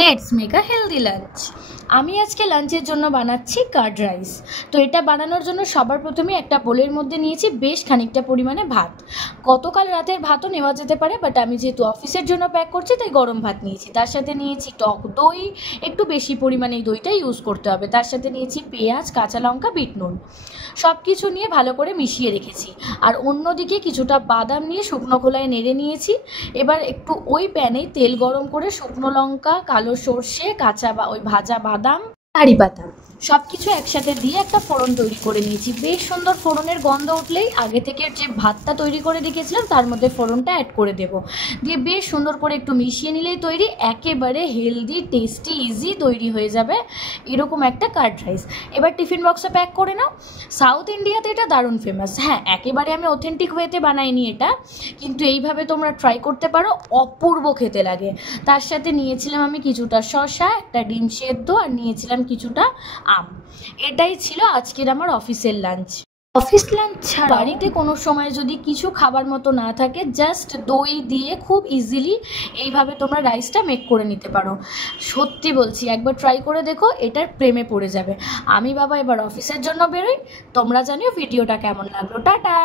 Let's make a healthy lunch. আমি আজকে লাঞ্চের জন্য বানাচ্ছি কার্ড রাইস। তো এটা বানানোর জন্য সবার প্রথমে একটা বোলের মধ্যে নিয়েছি বেশ খানিকটা পরিমাণে ভাত। গতকাল রাতের ভাতও নেওয়া যেতে পারে, বাট আমি যেহেতু অফিসের জন্য প্যাক করছি তাই গরম ভাত নিয়েছি। তার সাথে নিয়েছি টক দই, একটু বেশি পরিমাণে এই দইটা ইউজ করতে হবে। তার সাথে নিয়েছি পেঁয়াজ, কাঁচা লঙ্কা, বিট নুন, সব কিছু নিয়ে ভালো করে মিশিয়ে রেখেছি। আর অন্যদিকে কিছুটা বাদাম নিয়ে শুকনো খোলায় নেড়ে নিয়েছি। এবার একটু ওই প্যানে তেল গরম করে শুকনো লঙ্কা, কালো সর্ষে, কাঁচা বা ওই ভাজা বাদাম, কারি পাতা সব কিছু একসাথে দিয়ে একটা ফোড়ন তৈরি করে নিয়েছি। বেশ সুন্দর ফোড়নের গন্ধ উঠলেই আগে থেকে যে ভাতটা তৈরি করে রেখেছিলাম তার মধ্যে ফোড়নটা অ্যাড করে দেবো। দিয়ে বেশ সুন্দর করে একটু মিশিয়ে নিলেই তৈরি, একেবারে হেলদি, টেস্টি, ইজি তৈরি হয়ে যাবে এরকম একটা কার্ড রাইস। এবার টিফিন বক্সে প্যাক করে নাও। সাউথ ইন্ডিয়াতে এটা দারুণ ফেমাস। হ্যাঁ, একেবারে আমি অথেন্টিক ওয়েতে বানাইনি এটা, কিন্তু এইভাবে তোমরা ট্রাই করতে পারো, অপূর্ব খেতে লাগে। তার সাথে নিয়েছিলাম আমি কিছুটা শসা, একটা ডিম সেদ্ধ, আর নিয়েছিলাম কিছুটা আম। এটাই ছিল আজকের আমার অফিসের লাঞ্চ। অফিস লাঞ্চ ছাড়া বাড়িতে কোনো সময় যদি কিছু খাবার মতো না থাকে, জাস্ট দই দিয়ে খুব ইজিলি এইভাবে তোমরা রাইসটা মেক করে নিতে পারো। সত্যি বলছি, একবার ট্রাই করে দেখো, এটার প্রেমে পড়ে যাবে। আমি বাবা এবার অফিসের জন্য বেরোই। তোমরা জানিও ভিডিওটা কেমন লাগলো। টাটা।